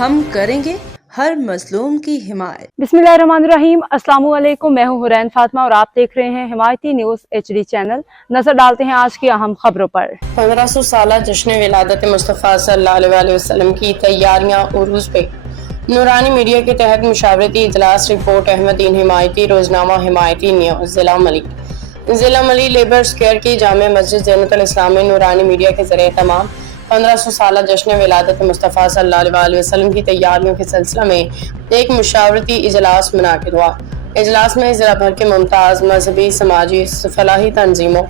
हम करेंगे हर मजलूम की हिमायत। बिस्मिल्लाहिर्रहमानिर्रहीम। अस्सलाम वालेकुम। मैं हूं हुरैन फातिमा और आप देख रहे हैं हिमायती न्यूज़ HD चैनल। नजर डालते हैं आज की अहम खबरों पर। 1500 साला जश्न विलादत मुस्तफ़ा सल्लल्लाहु अलैहि वसल्लम की तैयारियां उरूज पे। नूरानी मीडिया के तहत मुशावरती इजलास रिपोर्ट अहमदीन हिमायती रोजनामा हिमायती न्यूज़ ज़िला मली लेबर स्क्वायर की जामे मस्जिद ज़ैनतुल इस्लाम में नूरानी मीडिया के ज़रिए तमाम 1500 साला जश्न विलादत मुस्तफ़ा सल्लल्लाहु अलैहि वसल्लम की तैयारियों के सिलसिला में एक मुशावरती इजलास मुनाकिद हुआ। इजलास में ज़िला भर के मुमताज़ मजहबी समाजी फलाही तंजीमों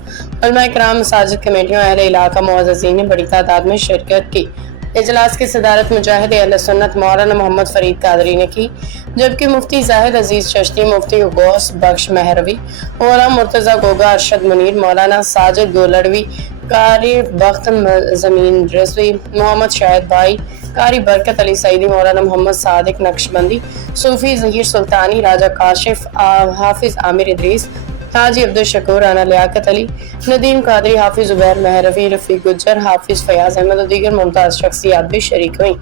उलमा इकराम मसाजिद कमेटियों अहले इलाका मुअज़्ज़ज़ीन ने बड़ी तादाद में शिरकत की। इजलास की सदारत मुजाहिद अहले सुन्नत मौलाना मोहम्मद फरीद कादरी ने की, जबकि मुफ्ती जाहिद अजीज चिश्ती, मुफ्ती गौस बख्श मेहरवी, मौलाना मुर्तज़ा गोगा, अरशद मुनीर, मौलाना साजिद गोलड़वी, कारी बख्त जमीन रज़वी, मोहम्मद शाहिद भाई, कारी बरकत अली सईदी, मौलाना मोहम्मद सादिक नक्शबंदी, सूफी ज़हीर सुल्तानी, राजा काशिफ, हाफिज आमिर इदरीस, हाजी अब्दुल शकूर, राना लियाकत अली, नदीम कादरी, हाफिज जुबैर मेहरवी, रफ़ीक गुज्जर, हाफिज फयाज अहमद और दीगर मुमताज़ शख्सियात भी शरीक हुई।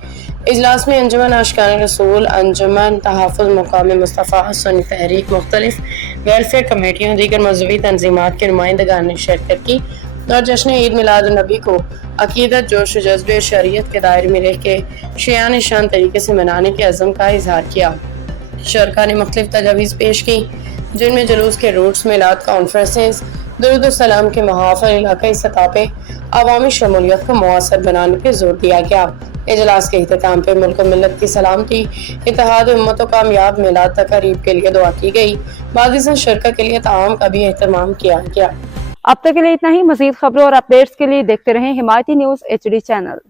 इजलास में अंजुमन आशिकान रसूल, अंजुमन तहफ़्फ़ुज़ मक़ाम मुस्तफ़ा, सुन्नी तहरीक, मुख्तलिफ वेलफेयर कमेटियों, दीगर मज़हबी तंजीमात के नुमाइंदगान ने शिरकत की और जश्न ईद मिलादुन्नबी को अकीदत, जोश व जज्बे शरीयत के दायरे में रह के शियान शान तरीके से मनाने के अज़म का इजहार किया। शरका ने मुख्तलिफ तजावीज़ पेश की, जिनमें जुलूस के रूट्स, मिलाद कॉन्फ्रेंसेस, दुरूद सलाम के महाफ़िल, इलाकाई सतह पे अवामी शमूलियत को मुअस्सर बनाने पर जोर दिया गया। इजलास के इख्तिताम पे मुल्क मिल्लत की सलामती, इत्तेहाद उम्मत व कामयाब मिलाद तक़रीब के लिए दुआ की गई। बाक़ी शरका के लिए ताम का भी एहतमाम किया गया। अब तक के लिए इतना ही। मज़ीद खबरों और अपडेट्स के लिए देखते रहें हिमायती न्यूज़ HD चैनल।